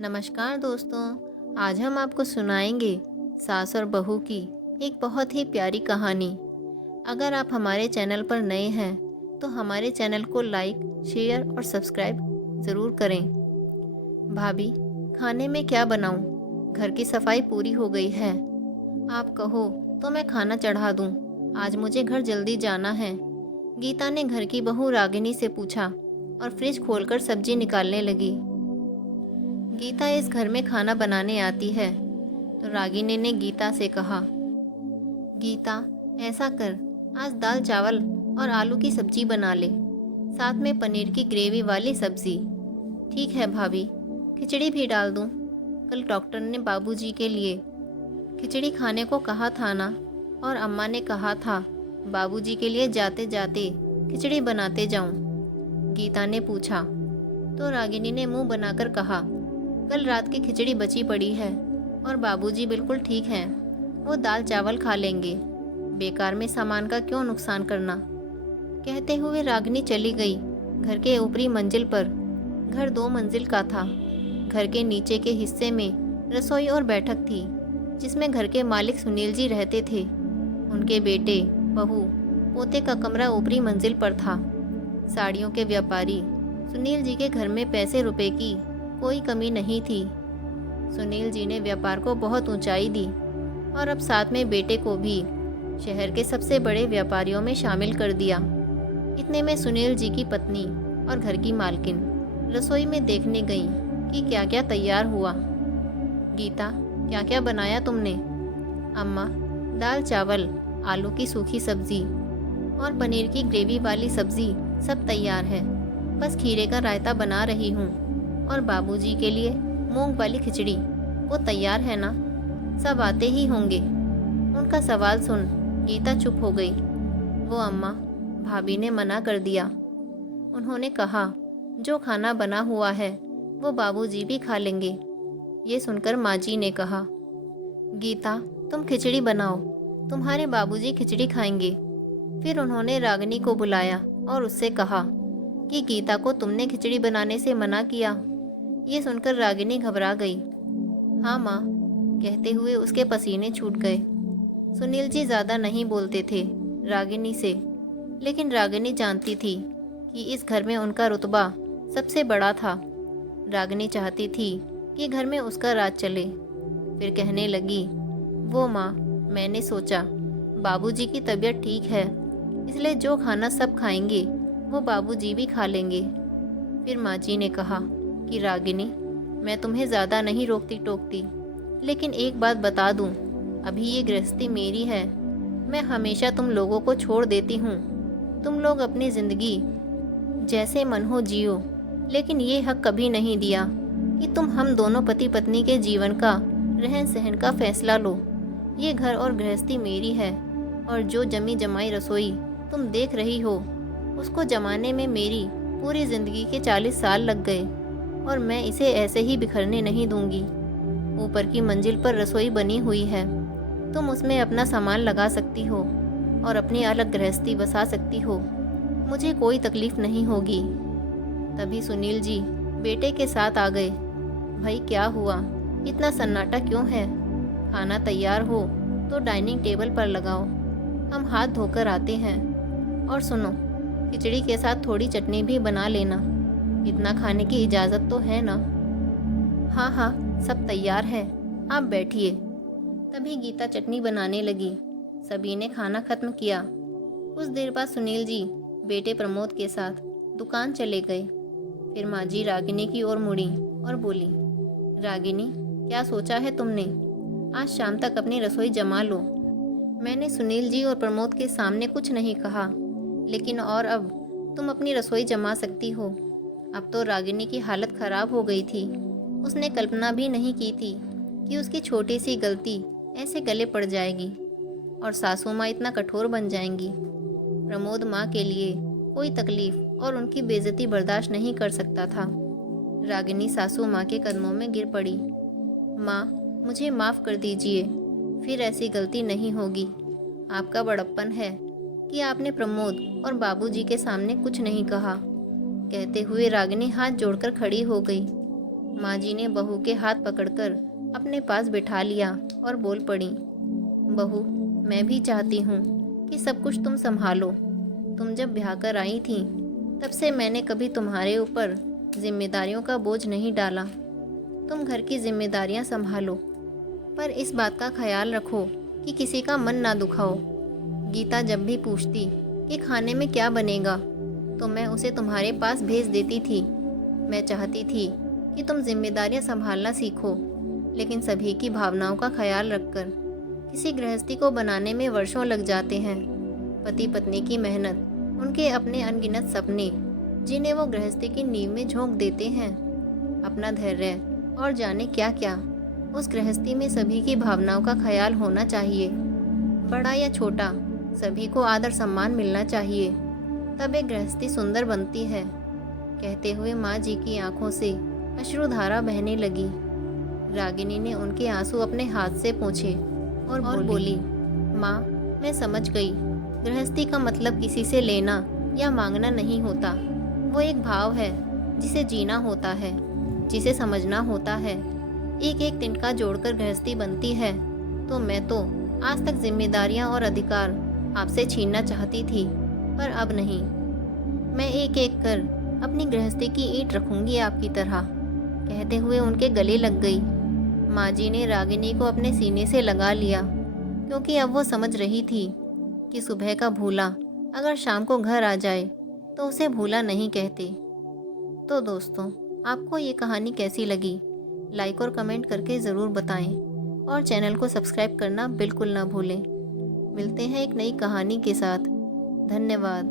नमस्कार दोस्तों। आज हम आपको सुनाएंगे सास और बहू की एक बहुत ही प्यारी कहानी। अगर आप हमारे चैनल पर नए हैं तो हमारे चैनल को लाइक, शेयर और सब्सक्राइब ज़रूर करें। भाभी, खाने में क्या बनाऊं? घर की सफाई पूरी हो गई है। आप कहो तो मैं खाना चढ़ा दूं। आज मुझे घर जल्दी जाना है। गीता ने घर की बहू रागिनी से पूछा और फ्रिज खोलकर सब्जी निकालने लगी। गीता इस घर में खाना बनाने आती है, तो रागिनी ने गीता से कहा, गीता, ऐसा कर, आज दाल चावल और आलू की सब्जी बना ले, साथ में पनीर की ग्रेवी वाली सब्जी। ठीक है भाभी, खिचड़ी भी डाल दूं? कल डॉक्टर ने बाबूजी के लिए खिचड़ी खाने को कहा था ना, और अम्मा ने कहा था बाबूजी के लिए जाते जाते खिचड़ी बनाते जाऊं। गीता ने पूछा, तो रागिनी ने मुंह बनाकर कहा, कल रात की खिचड़ी बची पड़ी है और बाबूजी बिल्कुल ठीक हैं, वो दाल चावल खा लेंगे। बेकार में सामान का क्यों नुकसान करना। कहते हुए रागिनी चली गई घर के ऊपरी मंजिल पर। घर 2 मंजिल का था। घर के नीचे के हिस्से में रसोई और बैठक थी, जिसमें घर के मालिक सुनील जी रहते थे। उनके बेटे, बहू, पोते का कमरा ऊपरी मंजिल पर था। साड़ियों के व्यापारी सुनील जी के घर में पैसे रुपए की कोई कमी नहीं थी। सुनील जी ने व्यापार को बहुत ऊंचाई दी और अब साथ में बेटे को भी शहर के सबसे बड़े व्यापारियों में शामिल कर दिया। इतने में सुनील जी की पत्नी और घर की मालकिन रसोई में देखने गईं कि क्या क्या तैयार हुआ। गीता, क्या क्या बनाया तुमने? अम्मा, दाल चावल, आलू की सूखी सब्जी और पनीर की ग्रेवी वाली सब्जी सब तैयार है। बस खीरे का रायता बना रही हूँ। और बाबूजी के लिए मूंग वाली खिचड़ी, वो तैयार है ना? सब आते ही होंगे। उनका सवाल सुन गीता चुप हो गई। वो अम्मा, भाभी ने मना कर दिया। उन्होंने कहा, जो खाना बना हुआ है वो बाबूजी भी खा लेंगे। ये सुनकर माँ जी ने कहा, गीता, तुम खिचड़ी बनाओ, तुम्हारे बाबूजी खिचड़ी खाएंगे। फिर उन्होंने रागिनी को बुलाया और उससे कहा कि गीता को तुमने खिचड़ी बनाने से मना किया। ये सुनकर रागिनी घबरा गई। हाँ माँ, कहते हुए उसके पसीने छूट गए। सुनील जी ज़्यादा नहीं बोलते थे रागिनी से, लेकिन रागिनी जानती थी कि इस घर में उनका रुतबा सबसे बड़ा था। रागिनी चाहती थी कि घर में उसका राज चले। फिर कहने लगी, वो माँ, मैंने सोचा बाबूजी की तबीयत ठीक है, इसलिए जो खाना सब खाएंगे वो बाबूजी भी खा लेंगे। फिर माँ जी ने कहा कि रागिनी, मैं तुम्हें ज़्यादा नहीं रोकती टोकती, लेकिन एक बात बता दूं, अभी ये गृहस्थी मेरी है। मैं हमेशा तुम लोगों को छोड़ देती हूँ। तुम लोग अपनी ज़िंदगी जैसे मन हो जियो, लेकिन ये हक कभी नहीं दिया कि तुम हम दोनों पति पत्नी के जीवन का रहन सहन का फैसला लो। ये घर और गृहस्थी मेरी है, और जो जमी जमाई रसोई तुम देख रही हो, उसको जमाने में मेरी पूरी ज़िंदगी के 40 साल लग गए, और मैं इसे ऐसे ही बिखरने नहीं दूंगी। ऊपर की मंजिल पर रसोई बनी हुई है, तुम उसमें अपना सामान लगा सकती हो और अपनी अलग गृहस्थी बसा सकती हो। मुझे कोई तकलीफ नहीं होगी। तभी सुनील जी बेटे के साथ आ गए। भाई, क्या हुआ? इतना सन्नाटा क्यों है? खाना तैयार हो तो डाइनिंग टेबल पर लगाओ, हम हाथ धोकर आते हैं। और सुनो, खिचड़ी के साथ थोड़ी चटनी भी बना लेना। इतना खाने की इजाज़त तो है ना? हाँ हाँ, सब तैयार है, आप बैठिए। तभी गीता चटनी बनाने लगी। सभी ने खाना खत्म किया। कुछ देर बाद सुनील जी बेटे प्रमोद के साथ दुकान चले गए। फिर माँ जी रागिनी की ओर मुड़ी और बोली, रागिनी, क्या सोचा है तुमने? आज शाम तक अपनी रसोई जमा लो। मैंने सुनील जी और प्रमोद के सामने कुछ नहीं कहा, लेकिन और अब तुम अपनी रसोई जमा सकती हो। अब तो रागिनी की हालत खराब हो गई थी। उसने कल्पना भी नहीं की थी कि उसकी छोटी सी गलती ऐसे गले पड़ जाएगी और सासू माँ इतना कठोर बन जाएंगी। प्रमोद माँ के लिए कोई तकलीफ और उनकी बेइज्जती बर्दाश्त नहीं कर सकता था। रागिनी सासू माँ के कदमों में गिर पड़ी। माँ, मुझे माफ़ कर दीजिए, फिर ऐसी गलती नहीं होगी। आपका बड़प्पन है कि आपने प्रमोद और बाबूजी के सामने कुछ नहीं कहा। कहते हुए रागिनी हाथ जोड़कर खड़ी हो गई। माँ जी ने बहू के हाथ पकड़कर अपने पास बिठा लिया और बोल पड़ी, बहू, मैं भी चाहती हूँ कि सब कुछ तुम संभालो। तुम जब ब्याह कर आई थी तब से मैंने कभी तुम्हारे ऊपर जिम्मेदारियों का बोझ नहीं डाला। तुम घर की जिम्मेदारियाँ संभालो, पर इस बात का ख्याल रखो कि किसी का मन ना दुखाओ। गीता जब भी पूछती कि खाने में क्या बनेगा तो मैं उसे तुम्हारे पास भेज देती थी। मैं चाहती थी कि तुम जिम्मेदारियां संभालना सीखो, लेकिन सभी की भावनाओं का ख्याल रखकर किसी गृहस्थी को बनाने में वर्षों लग जाते हैं। पति पत्नी की मेहनत, उनके अपने अनगिनत सपने जिन्हें वो गृहस्थी की नींव में झोंक देते हैं, अपना धैर्य और जाने क्या क्या। उस गृहस्थी में सभी की भावनाओं का ख्याल होना चाहिए, बड़ा या छोटा, सभी को आदर सम्मान मिलना चाहिए, तब एक गृहस्थी सुंदर बनती है। कहते हुए माँ जी की आंखों से अश्रुधारा बहने लगी। रागिनी ने उनके आंसू अपने हाथ से पोंछे और बोली, माँ, मैं समझ गई। गृहस्थी का मतलब किसी से लेना या मांगना नहीं होता। वो एक भाव है जिसे जीना होता है, जिसे समझना होता है। एक एक तिनका जोड़कर गृहस्थी बनती है। तो मैं तो आज तक जिम्मेदारियां और अधिकार आपसे छीनना चाहती थी, पर अब नहीं। मैं एक एक कर अपनी गृहस्थी की ईंट रखूंगी आपकी तरह। कहते हुए उनके गले लग गई। माँ जी ने रागिनी को अपने सीने से लगा लिया, क्योंकि अब वो समझ रही थी कि सुबह का भूला अगर शाम को घर आ जाए तो उसे भूला नहीं कहते। तो दोस्तों, आपको ये कहानी कैसी लगी? लाइक और कमेंट करके ज़रूर बताएं और चैनल को सब्सक्राइब करना बिल्कुल ना भूलें। मिलते हैं एक नई कहानी के साथ। धन्यवाद।